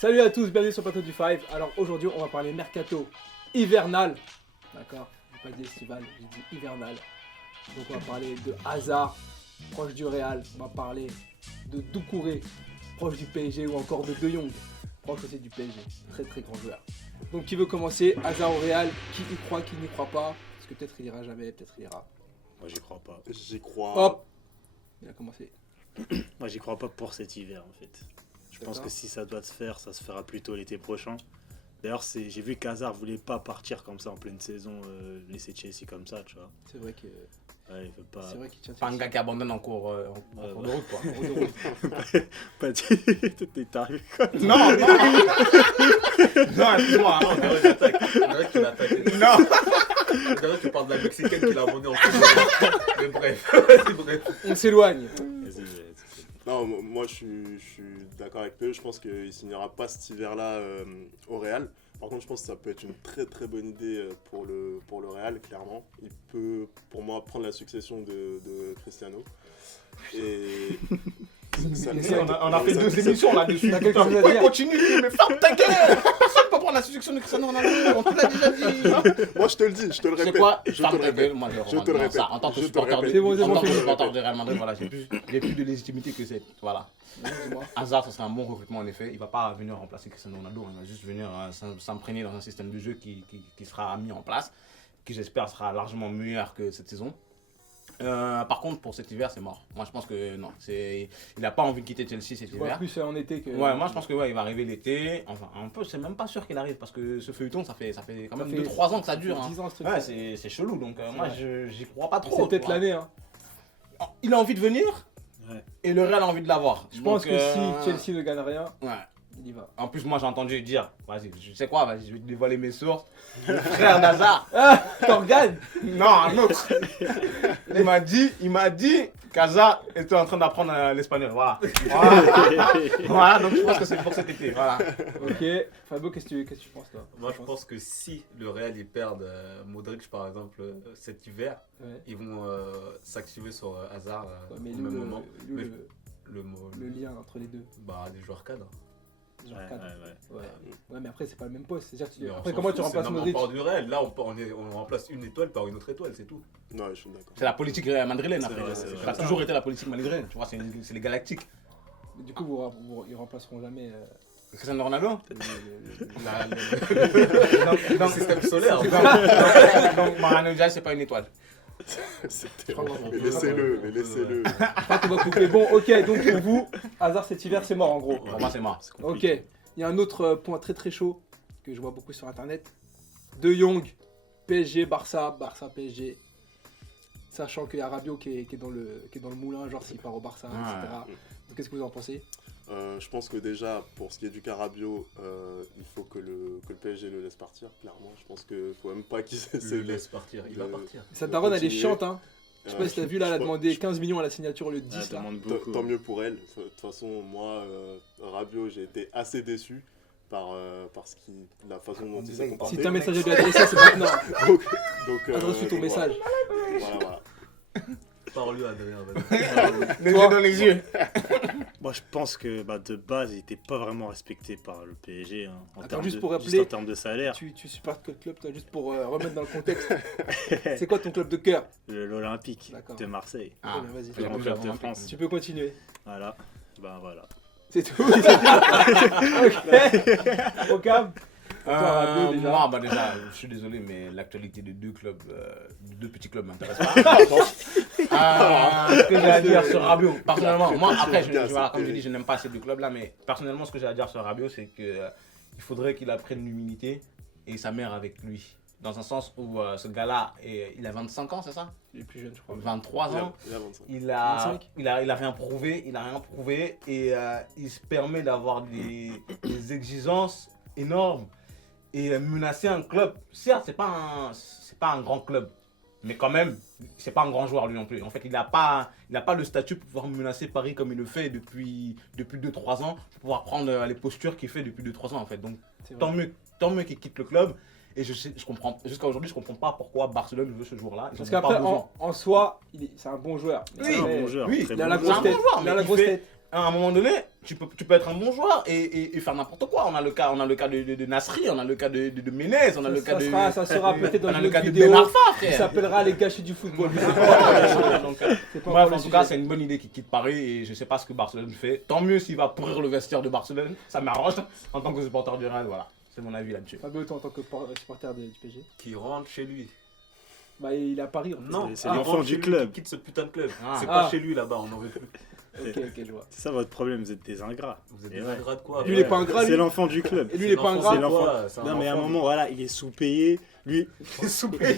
Salut à tous, bienvenue sur le plateau du Five. Alors aujourd'hui, on va parler mercato hivernal. D'accord, je n'ai pas dit estival, j'ai dit hivernal. Donc on va parler de Hazard, proche du Real. On va parler de Doucouré, proche du PSG, ou encore de De Jong, proche aussi du PSG. Très très grand joueur. Donc qui veut commencer? Hazard au Real, qui y croit, qui n'y croit pas? Parce que peut-être il ira jamais, peut-être il ira. Moi j'y crois pas. J'y crois. Hop, il a commencé. Moi j'y crois pas pour cet hiver en fait. Je pense que si ça doit se faire, ça se fera plutôt l'été prochain. D'ailleurs, j'ai vu qu'Hazard voulait pas partir comme ça en pleine saison, laisser Chelsea comme ça, tu vois. C'est vrai que. Ouais, il veut pas. C'est vrai qu'il tient. Pas un gars qui abandonne en cours de route, quoi. Pas dit. T'es taré quoi. Non, non. Non, excuse-moi. Non, on dirait qu'il attaque. On dirait qu'il attaque. Non. On dirait que tu parles de la Mexicaine qui l'a abonné en football. Mais bref, c'est bref. On s'éloigne. Vas-y, Non, moi je suis d'accord avec eux. Je pense qu'il ne signera pas cet hiver-là au Real. Par contre, je pense que ça peut être une très très bonne idée pour le Real, clairement. Il peut, pour moi, prendre la succession de Cristiano. Et. On a fait deux émissions là-dessus. T'as quelque chose à dire? Continue, mais ferme ta gueule. Personne ne peut prendre la succession de Cristiano Ronaldo. On te l'a déjà dit. Moi je te le dis, je te le C'est répète. quoi? Je te Ferme le ta gueule. répète. Moi, Je te le répète. ça, en tant que Je te le supporter répète. C'est bon, de Real Madrid, voilà, j'ai plus de légitimité que cette. Voilà. Dis-moi. Hazard, ce serait un bon recrutement en effet. Il va pas venir remplacer Cristiano Ronaldo. Il va juste venir s'imprégner dans un système de jeu qui sera mis en place, qui j'espère sera largement meilleur que cette saison. Par contre, pour cet hiver, c'est mort. Moi, je pense que non. Il n'a pas envie de quitter Chelsea cet Tu vois hiver. plus en été que. Ouais, moi je pense que il va arriver l'été. Enfin, un peu, c'est même pas sûr qu'il arrive parce que ce feuilleton, ça fait quand même 2-3 ans que ça dure. 10 ans, ce truc. Ouais, c'est chelou. Donc moi, j'y crois pas trop. C'est tu peut-être vois. l'année, hein. Il a envie de venir. Ouais. Et le Real a envie de l'avoir. Je pense Donc, que si Chelsea ne gagne rien, Ouais. il y va. En plus, moi j'ai entendu dire, vas-y, je sais quoi, vas-y, je vais te dévoiler mes sources. Le frère d'Hazard. Ah, Torgan. Non, un autre. Il m'a dit qu'Hazard était en train d'apprendre l'espagnol. Voilà. Voilà, donc je pense que c'est pour cet été. Voilà. Ok. Fabio, qu'est-ce que tu penses toi? Moi, je pense que si le Real ils perdent Modric par exemple cet hiver, Ouais. ils vont s'activer sur Hazard Ouais, mais au même moment. Mais le lien entre les deux. Bah, des joueurs cadres. Genre Ouais, cadre. ouais. Ouais, mais après, c'est pas le même poste. C'est-à-dire, Mais on après, s'en comment fout, tu remplaces c'est- non, mais Modric? On parle du Real. Là, on remplace une étoile par une autre étoile, c'est tout. Non, je suis d'accord. C'est la politique madrilène après. vrai, c'est Ça vrai. a toujours été la politique madrilène. Tu vois, c'est les galactiques. Du coup, ils remplaceront jamais. Cristiano Ronaldo. Le système solaire. Donc Mariano Diaz, c'est pas une étoile. C'est terrible. Mais laissez-le, mais laissez-le. Je crois qu'on va couper. Bon, ok, donc pour vous, Hazard cet hiver, c'est mort en gros. Pour moi, c'est mort. Ok. Il y a un autre point très très chaud que je vois beaucoup sur internet. De Jong, PSG, Barça, PSG. Sachant qu'il y a Rabiot qui est dans le moulin, genre s'il part au Barça, Ouais. etc. Donc, qu'est-ce que vous en pensez? Je pense que déjà, pour ce qui est du Carabio, il faut que le PSG le laisse partir, clairement. Je pense qu'il ne faut même pas qu'il Il essaie le de... laisse partir. Il va partir. Cette daronne, elle est continuer. chiante, hein. Je sais pas si t'as vu là, elle a demandé 15 millions à la signature au lieu de 10 Elle là. demande beaucoup. Tant mieux pour elle. De toute façon, moi, Rabiot, j'ai été assez déçu par la façon dont il s'est comporté. Si t'as un message à lui adresser, c'est maintenant. Donc, Adresse-lui ton message. Voilà. Parle-lui, Adrien. vas-y. Les yeux dans les yeux. Moi je pense que de base il n'était pas vraiment respecté par le PSG hein, Attends, juste pour juste rappeler, en termes de salaire. Tu supportes quel club toi, juste pour remettre dans le contexte? C'est quoi ton club de cœur? L'Olympique D'accord. de Marseille. Très bien, vas-y. Plus grand club de France. Tu peux continuer. Voilà. Ben voilà. C'est tout. Ok. Au calme. Rabiot, déjà. Moi, déjà, je suis désolé, mais l'actualité de deux clubs, de deux petits clubs m'intéresse pas. Ce que j'ai à dire sur Rabiot, personnellement, moi, après, voilà, comme je dis, je n'aime pas ces deux clubs-là, mais personnellement, ce que j'ai à dire sur Rabiot, c'est que il faudrait qu'il apprenne l'humilité et sa mère avec lui. Dans un sens où ce gars-là, il a 25 ans, c'est ça? Il est plus jeune, je crois. 23 ans. Il a 25. Il a rien prouvé et il se permet d'avoir des exigences énormes et menacer un club. Certes, c'est pas un grand club, mais quand même, c'est pas un grand joueur lui non plus. En fait, il n'a pas le statut pour pouvoir menacer Paris comme il le fait depuis 2-3 ans, pour pouvoir prendre les postures qu'il fait depuis 2-3 ans en fait. Donc C'est vrai. tant mieux qu'il quitte le club. Et je comprends, jusqu'à aujourd'hui, je comprends pas pourquoi Barcelone veut ce joueur-là. Parce qu'après, en soi, c'est un bon joueur. Oui, C'est un bon joueur. oui, très Il a bon la joueur. grosse tête. joueur, Il mais a la il grosse fait- tête. à un moment donné, tu peux être un bon joueur et faire n'importe quoi. On a le cas de Nasri, on a le cas de Menez, on a le cas de. Ça sera peut-être dans on a une le autre cas de vidéo Ben Arfa, qui frère. s'appellera Les gâchis du football. Mais c'est pas- Donc, c'est pas bref, encore en le tout cas, sujet. c'est une bonne idée qu'il quitte Paris et je sais pas ce que Barcelone fait. Tant mieux s'il va pourrir le vestiaire de Barcelone, ça m'arrange en tant que supporter du Real, voilà. C'est mon avis là-dessus. Fabio, toi en tant que supporter du PSG, Qui rentre chez lui. bah il est à Paris. En fait. Non, c'est il l'enfant rentre du chez lui, club. qui quitte ce putain de club. Ah. C'est Ah. pas chez lui là-bas, on en veut plus. Ok, je vois. C'est ça votre problème, vous êtes des ingrats. Vous êtes Et des ouais. ingrats de quoi Lui, il est pas ingrat, lui. C'est l'enfant du club. Et lui, il est pas l'enfant, ingrat. C'est l'enfant. quoi, c'est un Non, mais à un enfant. moment, voilà, il est sous-payé. Lui, Sous-payé.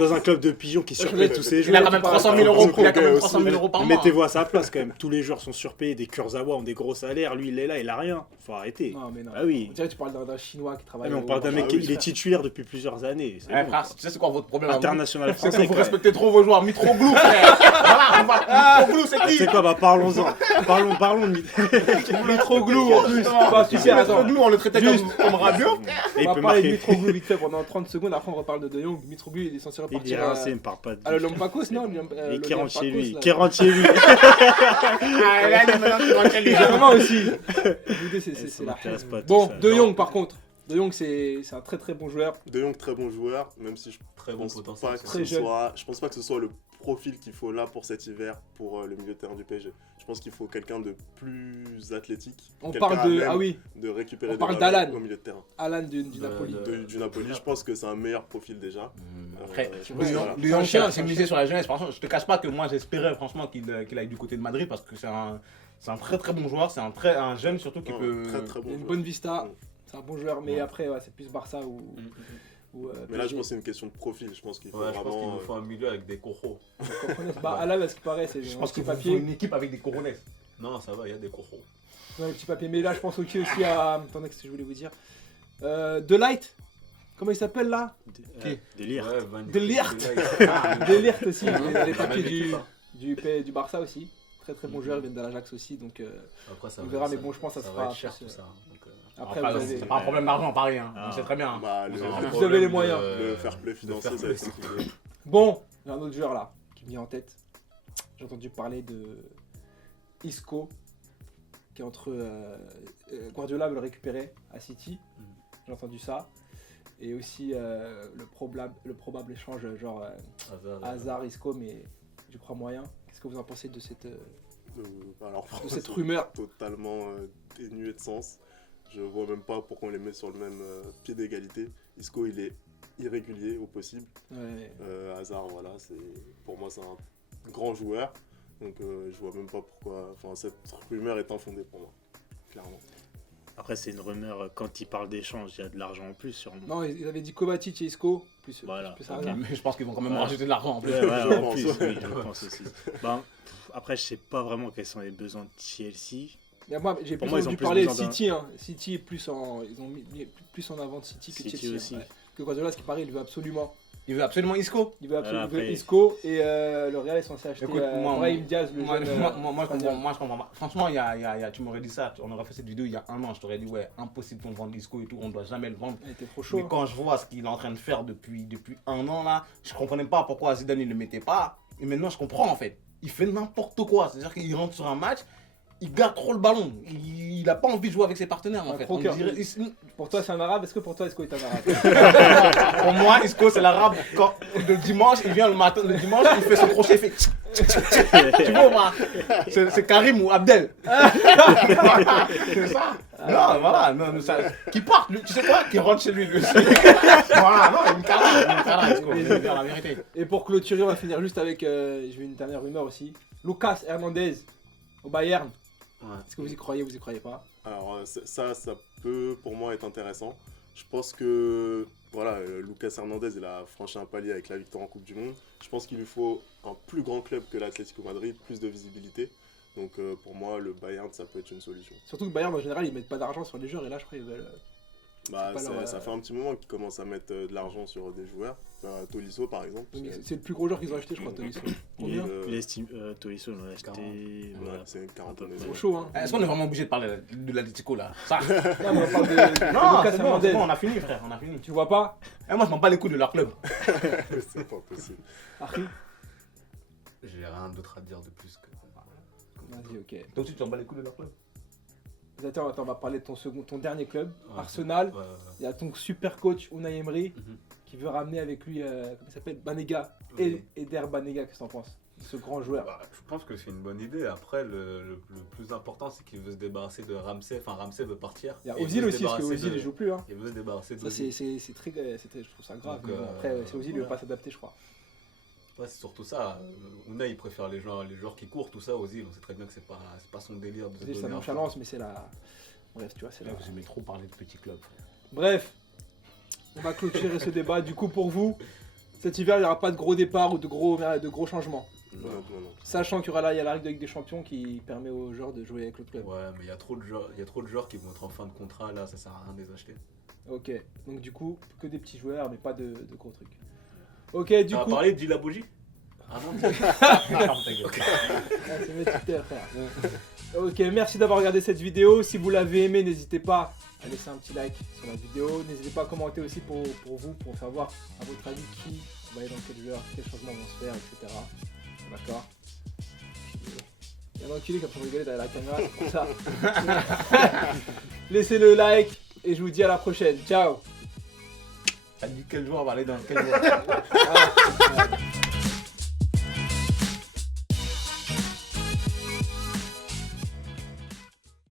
dans un club de pigeons qui surpaye tous ses Il a joueurs. quand même 300 000 euros, il a quand même aussi, 300 000 euros par mois. Mettez-vous à sa place quand même. Tous les joueurs sont surpayés, des Kurzawa ont des gros salaires. Lui, il est là, il a rien. Faut arrêter. Non, mais non. Ah oui. On dirait que tu parles d'un Chinois qui Ah, travaille. mais on parle d'un mec Ah qui oui. il est titulaire depuis plusieurs années. C'est Ouais, bon, frère, quoi. tu sais c'est quoi votre problème à vous International C'est français. que vous quand même. respectez trop vos joueurs. Mitroglou, frère. Voilà, on va. Mitroglou, c'est qui C'est quoi, bah parlons-en. Parlons de Mitroglou en plus. Pas super, attends. Mitroglou, on le traitait comme Rabiot. Et il On peut va parler de marquer. Mitroglou vite fait pendant 30 secondes, après on reparle de De Jong. Mitroglou il est censé Il dit repartir rien, il me parle pas de. à l'Olympiakos, non Et qui rentre chez lui. là. Qui rentre chez lui. Ah, là, il est maintenant qui rentre chez lui. Vraiment aussi. L'idée c'est Ça la m'intéresse pas, tout Bon, ça. De Non. Jong par contre. De Jong c'est un très très bon joueur. De Jong, très bon joueur, même si je Très bon pense potentiel. pas que Très ce jeune. soit, je pense pas que ce soit le profil qu'il faut là pour cet hiver pour le milieu de terrain du PSG. Je pense qu'il faut quelqu'un de plus athlétique. On quelqu'un parle à de. même Ah oui, de récupérer on des parle ballons d'Alan. au milieu de terrain. Alan du De- Napoli. de- Du Napoli, je pense que c'est un meilleur profil déjà. Après, Je Ouais, pense que voilà. Le Young Chien, c'est misé sur la jeunesse. Franchement, je te cache pas que moi j'espérais franchement qu'il aille du côté de Madrid parce que c'est un très très bon joueur. C'est un jeune surtout qui Non, peut. très très Il bon a une joueur. bonne vista. Mm. C'est un bon joueur, mais Ouais. après ouais, c'est plus Barça ou. Mais là, je pense que c'est une question de profil. Je pense qu'il faut Ouais, je pense qu'il vraiment. nous faut un milieu avec des coraux. Bah Alan, à ce qui paraît, c'est Je un pense petit qu'il faut papier. une équipe avec des coronets. Non, ça va, il y a des coraux. Ouais, le petit papier. Mais là, je pense aussi à. Attendez, qu'est-ce que je voulais vous dire De Light. Comment il s'appelle là Délire. Ouais, Van De Ligt. Ah, De Ligt aussi. Il est dans les Même papiers équipe, hein. du Barça aussi. Très très bon joueur. Il vient de l'Ajax aussi. Donc Après, ça On va- verra, mais ça- bon, je pense que ça va sera être cher plus, tout ça. Donc, après, Après, vous avez. c'est pas un problème d'argent à Paris, hein. Ah. On sait très bien. Bah, c'est le, un Vous problème avez les de- moyens. le fair play de financier, fair ça va play, être si tu veux. Bon, j'ai un autre joueur là qui me vient en tête. J'ai entendu parler de Isco, qui est entre Guardiola veut le récupérer à City. J'ai entendu ça. Et aussi le probable échange genre Hazard Isco, mais je crois moyen. Qu'est-ce que vous en pensez de cette alors, cette rumeur? totalement dénué de sens. Je vois même pas pourquoi on les met sur le même pied d'égalité. Isco, il est irrégulier au possible. Ouais. Hazard, voilà, pour moi, c'est un grand joueur. Donc, je vois même pas pourquoi. Enfin, cette rumeur est infondée pour moi, clairement. Après, c'est une rumeur. Quand il parle d'échange, il y a de l'argent en plus, sûrement. Non, ils avaient dit Kovacic et Isco, plus Voilà. plus Ok. Hazard. Mais je pense qu'ils vont quand même Ouais. rajouter de l'argent en plus. Ouais, ouais, Je en pense, plus, ouais. oui, je pense aussi. Ben, après, je sais pas vraiment quels sont les besoins de Chelsea. Mais moi, j'ai Pour plus moi, ils ont entendu plus parler de besoin d'un- City. Hein. City est plus en, ils ont mis plus en avant de City que City Chelsea. aussi. Ouais. Que Guardiola, ce qui paraît, il veut absolument. Il veut absolument Isco. Il veut absolument Voilà, après- Isco et le Real est censé acheter Écoute, moi, Brahim Diaz, le Moi, jeune. je comprends pas. Franchement, tu m'aurais dit ça, on aurait fait cette vidéo il y a un an, je t'aurais dit ouais, impossible qu'on vende Isco et tout, on doit jamais le vendre. Il était trop chaud. Mais quand je vois ce qu'il est en train de faire depuis un an là, je comprenais pas pourquoi Zidane il le mettait pas. Et maintenant je comprends en fait. Il fait n'importe quoi. C'est-à-dire qu'il rentre sur un match, il garde trop le ballon. Il a pas envie de jouer avec ses partenaires en Un fait. croqueur. On dirait- Pour toi, c'est un arabe. Est-ce que pour toi, Isco est un arabe? Pour moi, Isco c'est l'arabe. Quand le dimanche, il vient le matin, le dimanche, il fait son crochet, il fait. Tu vois ou pas? C'est Karim ou Abdel. C'est ça. Non, voilà, non, qui part, lui, tu sais quoi? Qui rentre chez lui, lui aussi. Voilà, non, une carrière, Isco, je vais dire la vérité. Et pour clôturer, on va finir juste avec. Je vais une dernière rumeur aussi. Lucas Hernandez au Bayern. Ouais. Est-ce que vous y croyez? Vous y croyez pas? Alors, ça peut pour moi être intéressant. Je pense que voilà, Lucas Hernandez, il a franchi un palier avec la victoire en Coupe du Monde. Je pense qu'il lui faut un plus grand club que l'Atlético Madrid, plus de visibilité. Donc pour moi, le Bayern, ça peut être une solution. Surtout que Bayern en général, ils mettent pas d'argent sur les joueurs et là, je crois qu'ils veulent. Bah, C'est pas leur, ça fait un petit moment qu'ils commencent à mettre de l'argent sur des joueurs. Tolisso, par exemple. Mais c'est le plus gros joueur qu'ils ont acheté, je crois, Tolisso. Combien? Il estime. Tolisso, on l'a acheté. 40. Voilà. Ouais, c'est une quarantaine C'est de Trop millions. chaud, hein. Est-ce qu'on est vraiment obligé de parler de l'Atlético là? Ça. Non, mais on parle de Non, Lucas c'est bon, Hernandez. on a fini, frère, on a fini. Tu vois pas? Et moi, je m'en bats les couilles de leur club. C'est pas possible. Harry? J'ai rien d'autre à dire de plus que. Vas-y, ok. Donc tu t'en bats les couilles de leur club. Attends, on va parler de ton dernier club, Ouais. Arsenal. Ouais, ouais. Il y a ton super coach Unai Emery Mhm. qui veut ramener avec lui, comment il s'appelle, Banega. Oui. Eder Banega, qu'est-ce que t'en penses? Ce grand joueur. Bah, je pense que c'est une bonne idée. Après, le plus important, c'est qu'il veut se débarrasser de Ramsey. Enfin, Ramsey veut partir. Il y a Et Ozil veut se aussi, parce que débarrasser Ozil de- il joue plus. Hein. Il veut se débarrasser de Ça, Ozil. c'est très, je trouve ça grave. Donc, Mais bon, après, c'est Ozil, il ne veut voilà. pas s'adapter, je crois. Ouais, c'est surtout ça. Unai, il préfère les joueurs qui courent, tout ça. Ozil, on sait très bien que c'est pas son délire de se Ozil, ça donner un nonchalance, mais c'est la. Bref, tu vois, c'est la. Vous aimez trop parler de petits clubs. Bref, on va clôturer ce débat. Du coup, pour vous, cet hiver, il n'y aura pas de gros départs ou de gros changements. Non, non, non. Sachant qu'il y aura il y a la règle de Ligue des Champions qui permet aux joueurs de jouer avec le club. Ouais, mais il y a trop de joueurs qui vont être en fin de contrat là, ça sert à rien de les acheter. Ok, donc du coup, que des petits joueurs, mais pas de gros trucs. Ok, du Tu as coup. parlé de Djilabouji avant de Ah, c'est mes petits terres, frère. Ok, merci d'avoir regardé cette vidéo. Si vous l'avez aimé, n'hésitez pas à laisser un petit like sur la vidéo. N'hésitez pas à commenter aussi pour vous, pour savoir à votre avis qui va aller dans quel joueur, quels changements vont se faire, etc. D'accord. Il y a un enculé qui est en train de rigoler derrière la caméra, c'est pour ça. Laissez le like et je vous dis à la prochaine. Ciao. T'as dit quel joueur va aller dans quel joueur Ah,